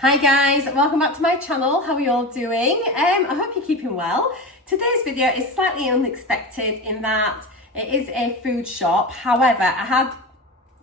Hi guys, welcome back to my channel. How are you all doing? I hope you're keeping well. Today's video is slightly unexpected in that it is a food shop. However, I had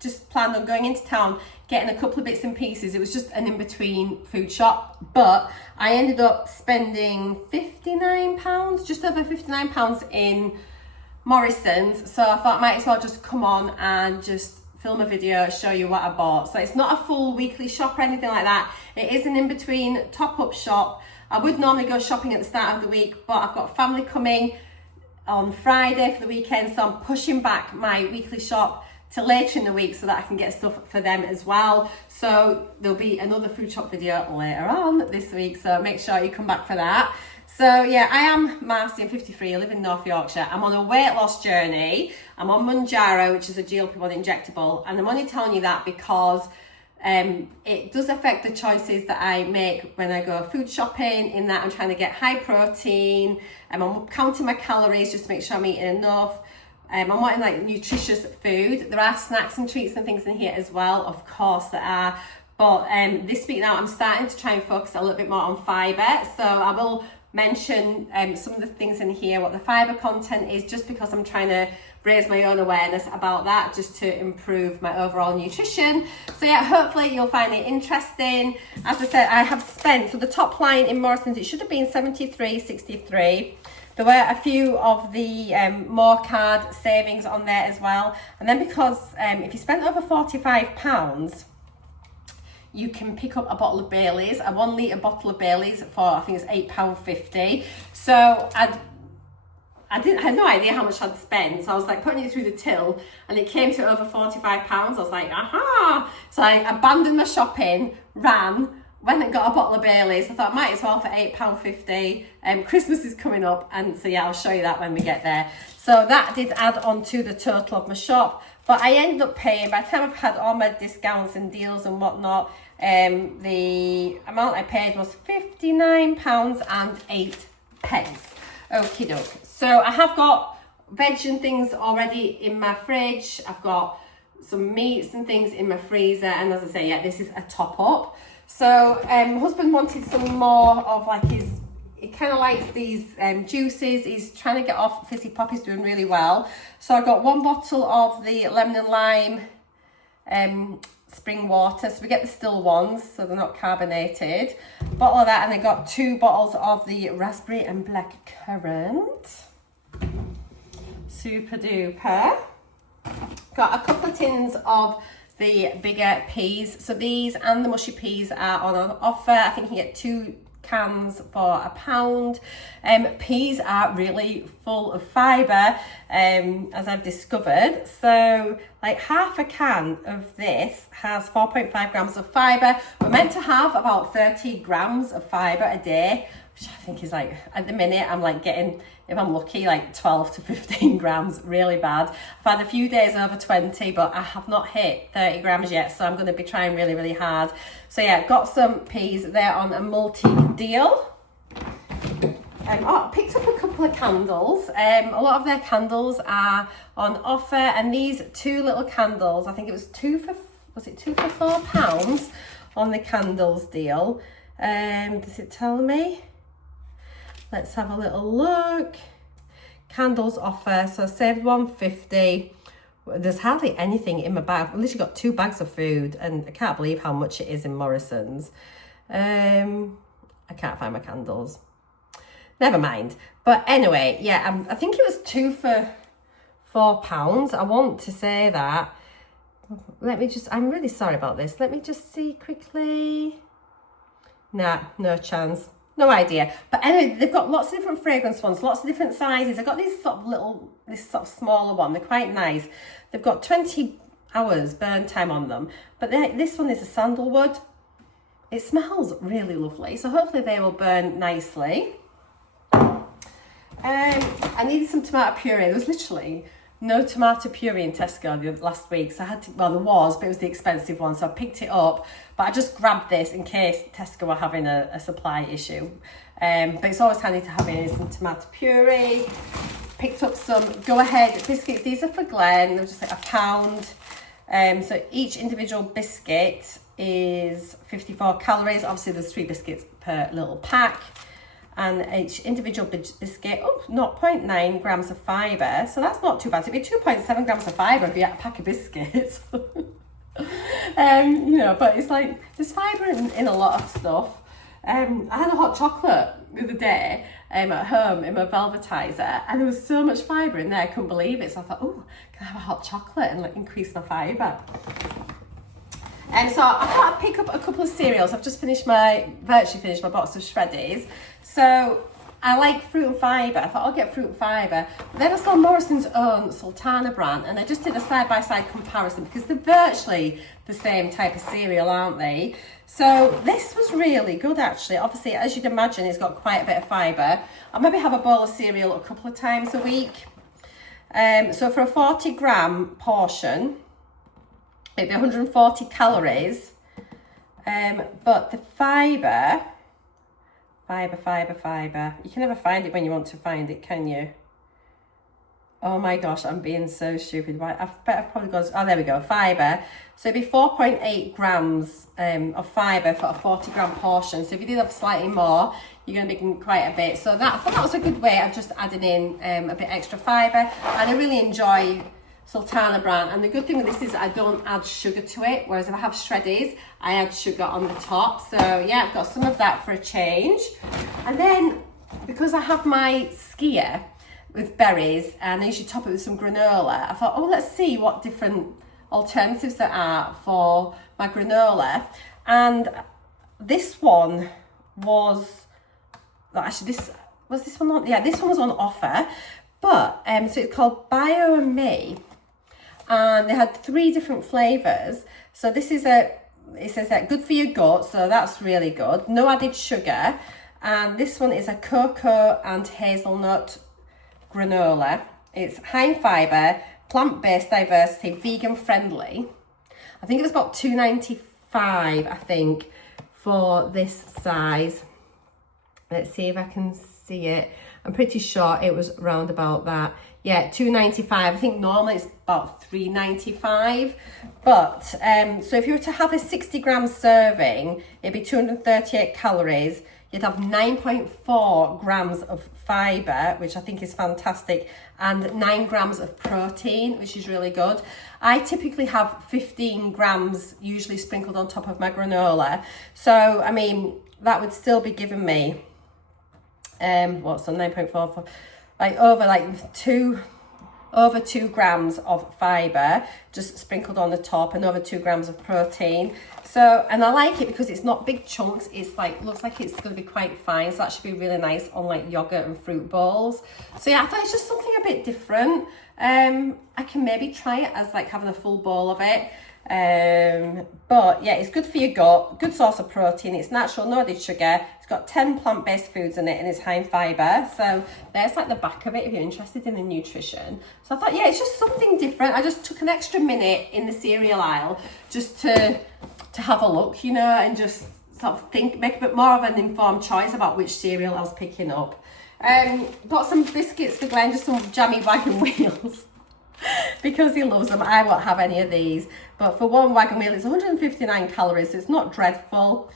just planned on going into town, getting a couple of bits and pieces. It was just an in-between food shop, but I ended up spending £59, just over £59 in Morrison's. So I thought I might as well just come on and just film a video, show you what I bought. So it's not a full weekly shop or anything like that. It is an in-between top-up shop. I would normally go shopping at the start of the week, but I've got family coming on Friday for the weekend, so I'm pushing back my weekly shop to later in the week so that I can get stuff for them as well. So there'll be another food shop video later on this week, so make sure you come back for that. So yeah, I am Marcy, I'm 53, I live in North Yorkshire. I'm on a weight loss journey. I'm on Mounjaro, which is a GLP-1 injectable, and I'm only telling you that because it does affect the choices that I make when I go food shopping, in that I'm trying to get high protein, I'm counting my calories just to make sure I'm eating enough. I'm wanting like nutritious food. There are snacks and treats and things in here as well, of course there are. But this week now I'm starting to try and focus a little bit more on fibre. So I will mention some of the things in here, what the fibre content is, just because I'm trying to raise my own awareness about that, just to improve my overall nutrition. So yeah, hopefully you'll find it interesting. As I said, I have spent, so the top line in Morrison's, it should have been $73.63. There were a few of the more card savings on there as well. And then because if you spend over £45, you can pick up a bottle of Baileys, a 1 litre bottle of Baileys for, I think it's £8.50. So I had no idea how much I'd spent. So I was like putting it through the till and it came to over £45. I was like, aha! So I abandoned my shopping, ran, went and got a bottle of Baileys. I thought I might as well for £8.50. Christmas is coming up, and so yeah, I'll show you that when we get there. So that did add on to the total of my shop. But I ended up paying, by the time I've had all my discounts and deals and whatnot, the amount I paid was £59.08. Okie doke. So I have got veg and things already in my fridge. I've got some meats and things in my freezer. And as I say, yeah, this is a top up. So my husband wanted some more of like he kind of likes these juices. He's trying to get off Fizzy Pop. He's doing really well. So I got 1 bottle of the lemon and lime spring water. So we get the still ones, so they're not carbonated. Bottle of that, and I got 2 bottles of the raspberry and black currant. Super duper. Got a couple of tins of the bigger peas. So these and the mushy peas are on offer. I think you get 2 cans for £1. Peas are really full of fibre, as I've discovered. So like half a can of this has 4.5 grams of fibre. We're meant to have about 30 grams of fibre a day, which I think is like, at the minute I'm like getting, if I'm lucky, like 12 to 15 grams, really bad. I've had a few days over 20, but I have not hit 30 grams yet, so I'm going to be trying really, really hard. So yeah, got some peas there on a multi-deal. I picked up a couple of candles. A lot of their candles are on offer, and these 2 little candles, I think it was 2 for £4 on the candles deal. Does it tell me? Let's have a little look. Candles offer, so I saved £1.50. There's hardly anything in my bag. I've literally got 2 bags of food, and I can't believe how much it is in Morrison's. I can't find my candles. Never mind. But anyway, yeah, I think it was 2 for £4. I want to say that. Let me just, I'm really sorry about this. Let me just see quickly. Nah, no chance. No idea. But anyway, they've got lots of different fragrance ones, lots of different sizes. I've got these sort of this sort of smaller one. They're quite nice. They've got 20 hours burn time on them. But this one is a sandalwood. It smells really lovely. So hopefully they will burn nicely. I needed some tomato puree. There was literally no tomato puree in Tesco last week, so I had to, well there was, but it was the expensive one, so I picked it up. But I just grabbed this in case Tesco were having a supply issue. But it's always handy to have in some tomato puree. Picked up some Go Ahead biscuits. These are for Glenn. They're just like £1. So each individual biscuit is 54 calories. Obviously there's 3 biscuits per little pack, and each individual biscuit, 0.9 grams of fibre, so that's not too bad. It'd be 2.7 grams of fibre if you had a pack of biscuits. You know, but it's like, there's fibre in a lot of stuff. I had a hot chocolate the other day at home in my velvetizer, and there was so much fibre in there, I couldn't believe it. So I thought, oh, can I have a hot chocolate and like increase my fibre? And so I thought I'd pick up a couple of cereals. I've just virtually finished my box of Shreddies. So I like fruit and fibre. I thought I'll get fruit and fibre. Then I saw Morrison's own Sultana brand, and I just did a side-by-side comparison because they're virtually the same type of cereal, aren't they? So this was really good, actually. Obviously, as you'd imagine, it's got quite a bit of fibre. I'll maybe have a bowl of cereal a couple of times a week. So for a 40-gram portion, it'd be 140 calories. But the fibre, you can never find it when you want to find it, can you? Oh my gosh, I'm being so stupid. I bet I've probably got, oh, there we go, fibre. So it'd be 4.8 grams of fibre for a 40-gram portion. So if you did have slightly more, you're going to be getting quite a bit. So I thought that was a good way of just adding in a bit extra fibre. And I really enjoy Sultana brand. And the good thing with this is I don't add sugar to it, whereas if I have Shreddies, I add sugar on the top. So yeah, I've got some of that for a change. And then, because I have my skier with berries, and I usually top it with some granola, I thought, oh, let's see what different alternatives there are for my granola. And this one was, actually this one on, yeah, this one was on offer. But so it's called Bio and Me, and they had 3 different flavors. So this is it says that good for your gut, so that's really good, no added sugar. And this one is a cocoa and hazelnut granola. It's high in fibre, plant-based diversity, vegan friendly. I think it was about $2.95, I think, for this size. Let's see if I can see it. I'm pretty sure it was around about that. Yeah, $2.95. I think normally it's about $3.95. But so if you were to have a 60-gram serving, it'd be 238 calories. You'd have 9.4 grams of fibre, which I think is fantastic, and 9 grams of protein, which is really good. I typically have 15 grams usually sprinkled on top of my granola. So, I mean, that would still be giving me, what's on 9.4, like over 2 grams of fibre just sprinkled on the top, and over 2 grams of protein. So, and I like it because it's not big chunks. It's like, looks like it's going to be quite fine. So that should be really nice on like yogurt and fruit bowls. So yeah, I thought it's just something a bit different. I can maybe try it as like having a full bowl of it. But yeah, it's good for your gut, good source of protein. It's natural, no added sugar. It's got 10 plant-based foods in it, and it's high in fibre. So there's like the back of it if you're interested in the nutrition. So I thought, yeah, it's just something different. I just took an extra minute in the cereal aisle just to have a look, you know, and just sort of make a bit more of an informed choice about which cereal I was picking up. Got some biscuits for Glenn, just some jammy wagon wheels. Because he loves them, I won't have any of these. But for one wagon wheel, it's 159 calories, so it's not dreadful.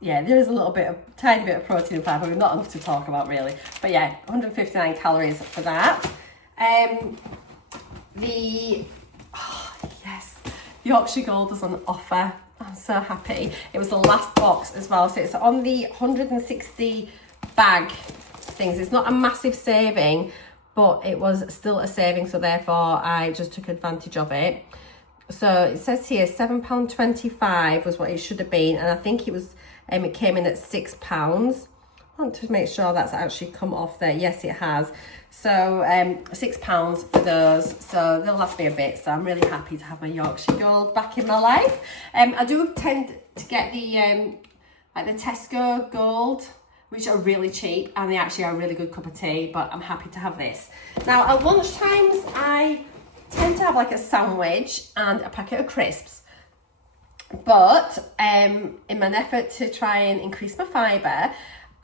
Yeah, there is a little bit of, tiny bit of protein and fibre, but not enough to talk about really. But yeah, 159 calories for that. The Yorkshire Gold was on offer. I'm so happy. It was the last box as well, so it's on the 160 bag things. It's not a massive saving, but it was still a saving, so therefore I just took advantage of it. So it says here £7.25 was what it should have been, and I think it was it came in at £6. I want to make sure that's actually come off there. Yes, it has. So £6 for those, so they'll last me a bit. So I'm really happy to have my Yorkshire Gold back in my life. I do tend to get the like the Tesco Gold, which are really cheap, and they actually are a really good cup of tea, but I'm happy to have this. Now, at lunchtimes, I tend to have like a sandwich and a packet of crisps. But in an effort to try and increase my fibre,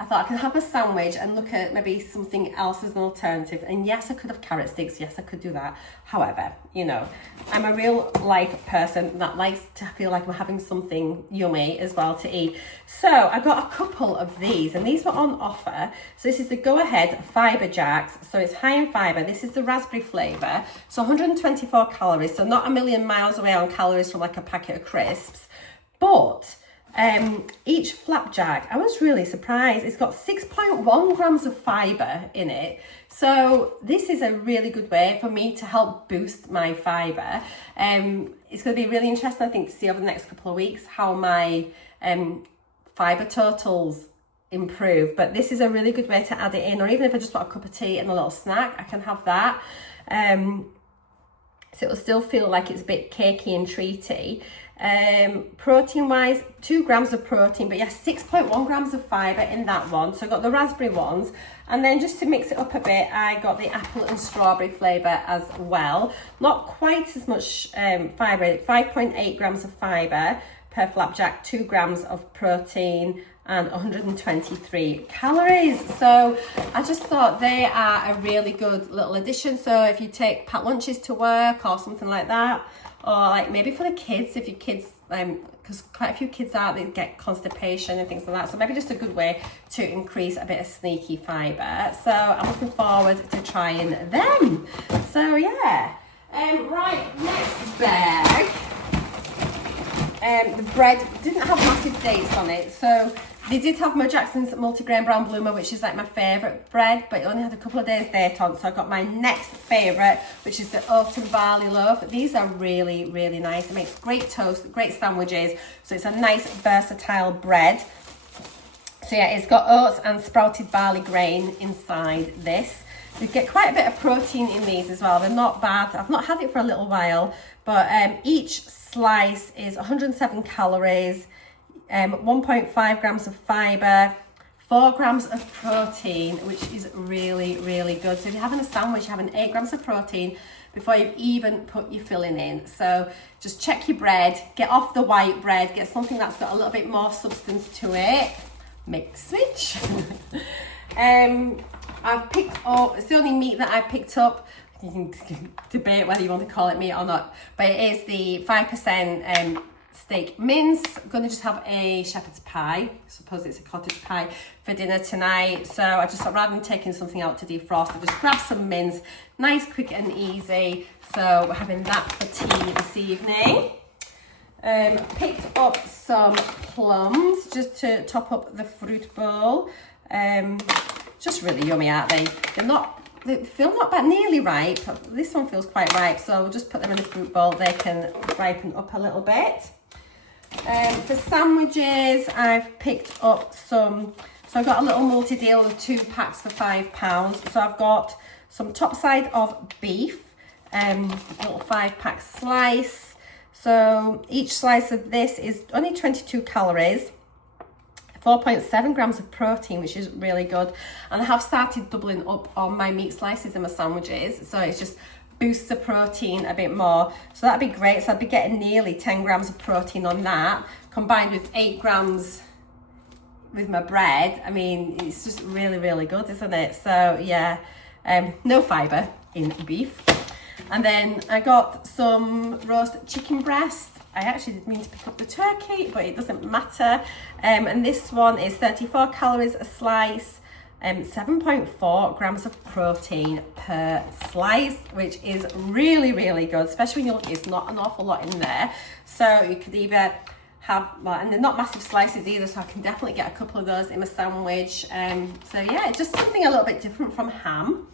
I thought I could have a sandwich and look at maybe something else as an alternative. And yes, I could have carrot sticks. Yes, I could do that. However, you know, I'm a real life person that likes to feel like I'm having something yummy as well to eat. So I got a couple of these, and these were on offer. So this is the Go Ahead Fibre Jacks. So it's high in fibre. This is the raspberry flavour. So 124 calories. So not a million miles away on calories from like a packet of crisps. But each flapjack, I was really surprised, it's got 6.1 grams of fibre in it. So this is a really good way for me to help boost my fibre. It's going to be really interesting, I think, to see over the next couple of weeks how my fibre totals improve. But this is a really good way to add it in, or even if I just want a cup of tea and a little snack, I can have that. So it'll still feel like it's a bit cakey and treaty. Protein wise, 2 grams of protein, but yes, 6.1 grams of fibre in that one. So I got the raspberry ones, and then just to mix it up a bit, I got the apple and strawberry flavour as well. Not quite as much fibre, 5.8 grams of fibre per flapjack, 2 grams of protein, and 123 calories. So I just thought they are a really good little addition. So if you take packed lunches to work or something like that, or like maybe for the kids, if your kids, because quite a few kids out, they get constipation and things like that. So maybe just a good way to increase a bit of sneaky fibre. So I'm looking forward to trying them. So yeah, right, next bag. The bread didn't have massive dates on it, so they did have Mo Jackson's multigrain brown bloomer, which is like my favourite bread, but it only had a couple of days date on. So I got my next favourite, which is the oat and barley loaf. These are really, really nice. It makes great toast, great sandwiches. So it's a nice versatile bread. So yeah, it's got oats and sprouted barley grain inside this. You get quite a bit of protein in these as well. They're not bad. I've not had it for a little while, but each slice is 107 calories, 1.5 grams of fibre, 4 grams of protein, which is really, really good. So if you're having a sandwich, you're having 8 grams of protein before you've even put your filling in. So just check your bread, get off the white bread, get something that's got a little bit more substance to it. Make the switch. I've picked up, it's the only meat that I picked up. You can debate whether you want to call it meat or not, but it is the 5% steak mince. I'm going to just have a shepherd's pie. I suppose it's a cottage pie for dinner tonight. So I just thought, rather than taking something out to defrost, I just grab some mince, nice, quick and easy. So we're having that for tea this evening. Picked up some plums just to top up the fruit bowl. Just really yummy, aren't they? They feel not bad, nearly ripe. This one feels quite ripe, so we'll just put them in the fruit bowl. They can ripen up a little bit. For sandwiches, I've picked up some, so I've got a little multi-deal of 2 packs for £5. So I've got some top side of beef, little 5-pack slice. So each slice of this is only 22 calories. 4.7 grams of protein, which is really good. And I have started doubling up on my meat slices in my sandwiches, so it's just boosts the protein a bit more. So that'd be great. So I'd be getting nearly 10 grams of protein on that, combined with 8 grams with my bread. I mean, it's just really, really good, isn't it? So yeah, no fibre in beef. And then I got some roast chicken breast. I actually didn't mean to pick up the turkey, but it doesn't matter. And this one is 34 calories a slice, 7.4 grams of protein per slice, which is really, really good, especially when you look, it's not an awful lot in there. So you could either have, well, and they're not massive slices either, so I can definitely get a couple of those in my sandwich. So yeah, just something a little bit different from ham.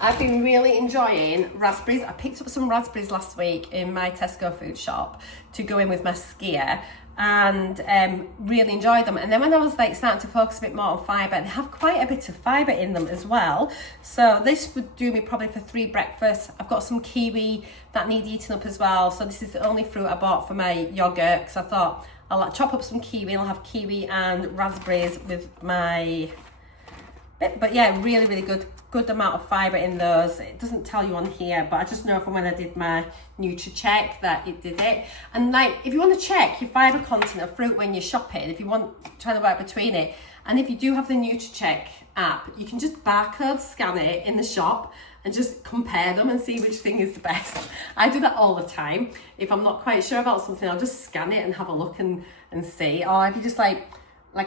I've been really enjoying raspberries. I picked up some raspberries last week in my Tesco food shop to go in with my skier, and really enjoyed them. And then when I was like starting to focus a bit more on fibre, they have quite a bit of fibre in them as well. So this would do me probably for 3 breakfasts. I've got some kiwi that need eating up as well. So this is the only fruit I bought for my yogurt, because I thought I'll chop up some kiwi and I'll have kiwi and raspberries with my But yeah, really, really good amount of fibre in those. It doesn't tell you on here, but I just know from when I did my NUTRACHECK that it did it. And like, if you want to check your fibre content of fruit when you're shopping, if you want trying to work between it, and if you do have the NUTRACHECK app, you can just barcode scan it in the shop and just compare them and see which thing is the best. I do that all the time. If I'm not quite sure about something, I'll just scan it and have a look and see. Or if you just like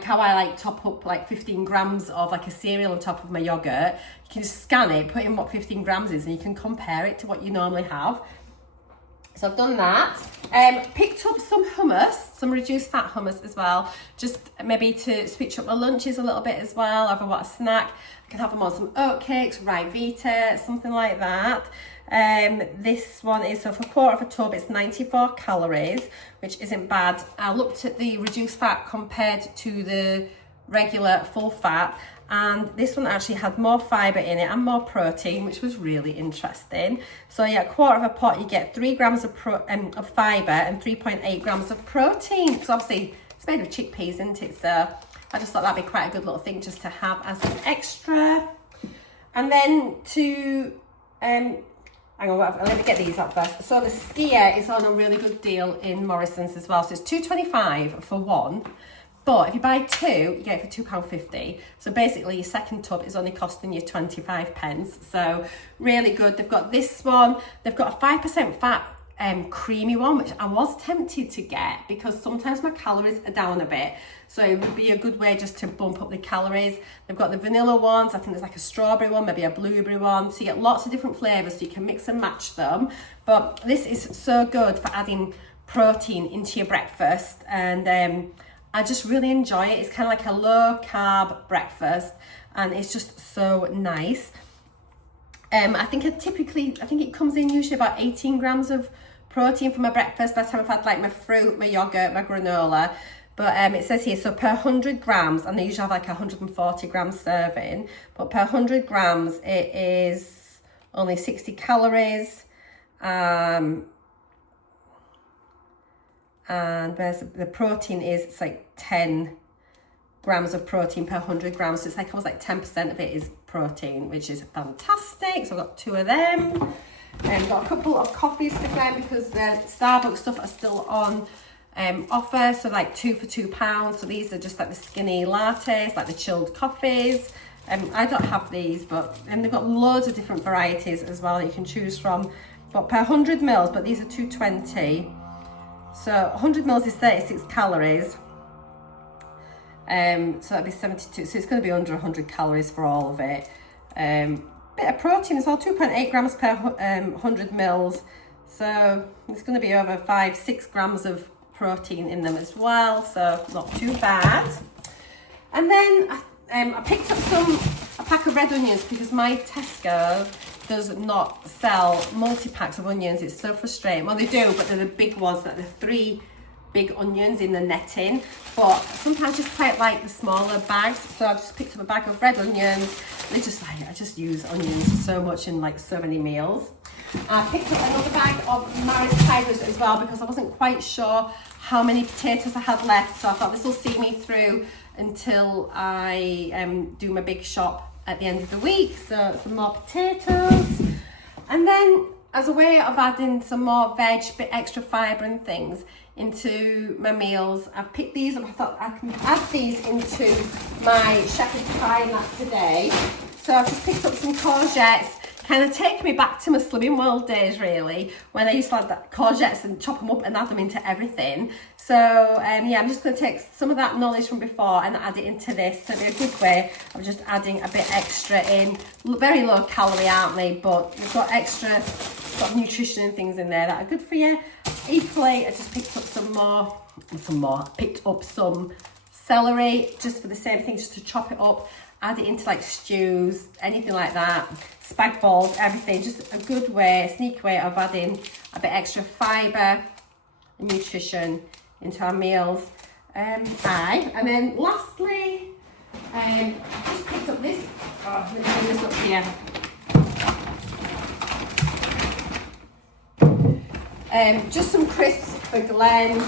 how I like top up like 15 grams of like a cereal on top of my yogurt, you can just scan it, put in what 15 grams is, and you can compare it to what you normally have. So I've done that. Picked up some hummus, some reduced fat hummus as well, just maybe to switch up my lunches a little bit as well. If I want a snack, I can have them on some oat cakes, rye vita, something like that. This one is, so for a quarter of a tub, it's 94 calories, which isn't bad. I looked at the reduced fat compared to the regular full fat, and this one actually had more fibre in it and more protein, which was really interesting. So yeah, a quarter of a pot, you get 3 grams of fibre and 3.8 grams of protein, because obviously it's made of chickpeas, isn't it? So I just thought that'd be quite a good little thing just to have as an extra. And then to hang on, let me get these up first. So the skier is on a really good deal in Morrison's as well. So it's £2.25 for one. But if you buy two, you get it for £2.50. So basically your second tub is only costing you 25 pence. So really good. They've got this one. They've got a 5% fat creamy one, which I was tempted to get because sometimes my calories are down a bit. So it would be a good way just to bump up the calories. They've got the vanilla ones. I think there's like a strawberry one, maybe a blueberry one. So you get lots of different flavours so you can mix and match them. But this is so good for adding protein into your breakfast. And I just really enjoy it. It's kind of like a low carb breakfast and it's just so nice. I think it comes in usually about 18 grams of protein for my breakfast by the time I've had like my fruit, my yogurt, my granola. But it says here, so per 100 grams, and they usually have like a 140 gram serving, but per 100 grams it is only 60 calories. And where's the protein is, it's like 10 grams of protein per 100 grams. So it's like almost like 10% of it is protein, which is fantastic. So I've got 2 of them. And got a couple of coffees for them because the Starbucks stuff are still on offer. So like 2 for £2. So these are just like the skinny lattes, like the chilled coffees. I don't have these, but they've got loads of different varieties as well you can choose from. But per 100 mils, but these are 220. So 100 mils is 36 calories. So that'd be 72. So it's going to be under 100 calories for all of it. Bit of protein as well, 2.8 grams per 100 mils. So it's going to be over 5-6 grams of protein in them as well. So not too bad. And then I picked up a pack of red onions because my Tesco does not sell multi-packs of onions. It's so frustrating. Well, they do, but they're the big ones, like the 3 big onions in the netting. But sometimes I just quite like the smaller bags. So I just picked up a bag of red onions. They just like, I just use onions so much in like so many meals. I picked up another bag of Maris Tigers as well because I wasn't quite sure how many potatoes I had left. So I thought this will see me through until I do my big shop at the end of the week. So some more potatoes. And then as a way of adding some more veg, bit extra fibre and things into my meals, I've picked these up. I thought I can add these into my shepherd's pie and that today. So I've just picked up some courgettes, kind of taking me back to my Slimming World days really, when I used to have that courgettes and chop them up and add them into everything. So yeah, I'm just going to take some of that knowledge from before and add it into this. So it'll be a good way of just adding a bit extra in. Very low calorie, aren't they? But you've got extra sort of nutrition and things in there that are good for you. Equally, I just picked up picked up some celery just for the same thing, just to chop it up, add it into like stews, anything like that, spag balls, everything. Just a good way, a sneaky way of adding a bit extra fibre and nutrition into our meals. And then lastly, I just picked up this. Oh, let me bring this up here. Just some crisps for Glenn.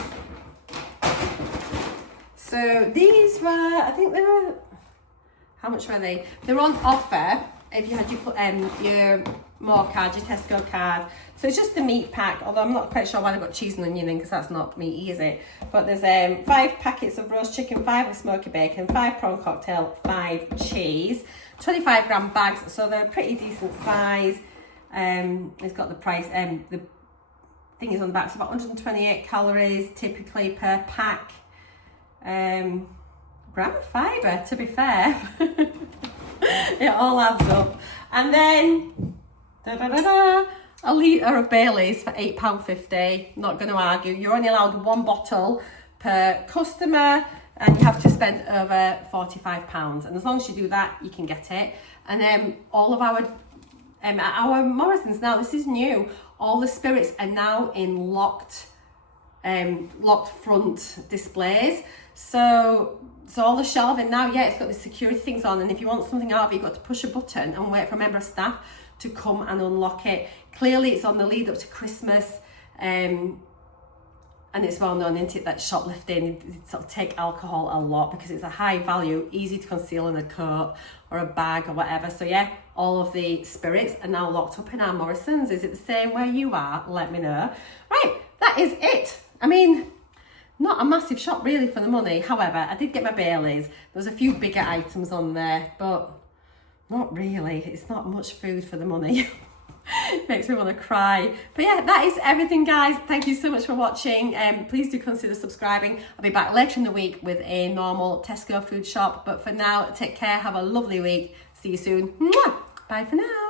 So these were, I think they were How much were they? They're on offer if you had your More card, your Tesco card. So it's just the meat pack, although I'm not quite sure why they've got cheese and onion in, because that's not meaty, is it? But there's 5 packets of roast chicken, 5 of smoky bacon, 5 prawn cocktail, 5 cheese, 25 gram bags, so they're pretty decent size. It's got the price, the thing is on the back, it's about 128 calories typically per pack. Gram of fibre, to be fair. It all adds up. And then a litre of Baileys for £8.50. Not going to argue. You're only allowed 1 bottle per customer, and you have to spend over £45. And as long as you do that, you can get it. And then all of our Morrisons now, this is new, all the spirits are now in locked front displays. So all the shelving now, yeah, it's got the security things on, and if you want something out of it, you've got to push a button and wait for a member of staff to come and unlock it. Clearly it's on the lead up to Christmas, and it's well known, isn't it, that shoplifting, it sort of take alcohol a lot because it's a high value, easy to conceal in a coat or a bag or whatever. So yeah, all of the spirits are now locked up in our Morrisons. Is it the same where you are? Let me know. Right, that is it. I mean, not a massive shop really for the money. However, I did get my Baileys. There was a few bigger items on there, but not really. It's not much food for the money. It makes me want to cry. But yeah, that is everything, guys. Thank you so much for watching. Please do consider subscribing. I'll be back later in the week with a normal Tesco food shop. But for now, take care. Have a lovely week. See you soon. Mwah! Bye for now.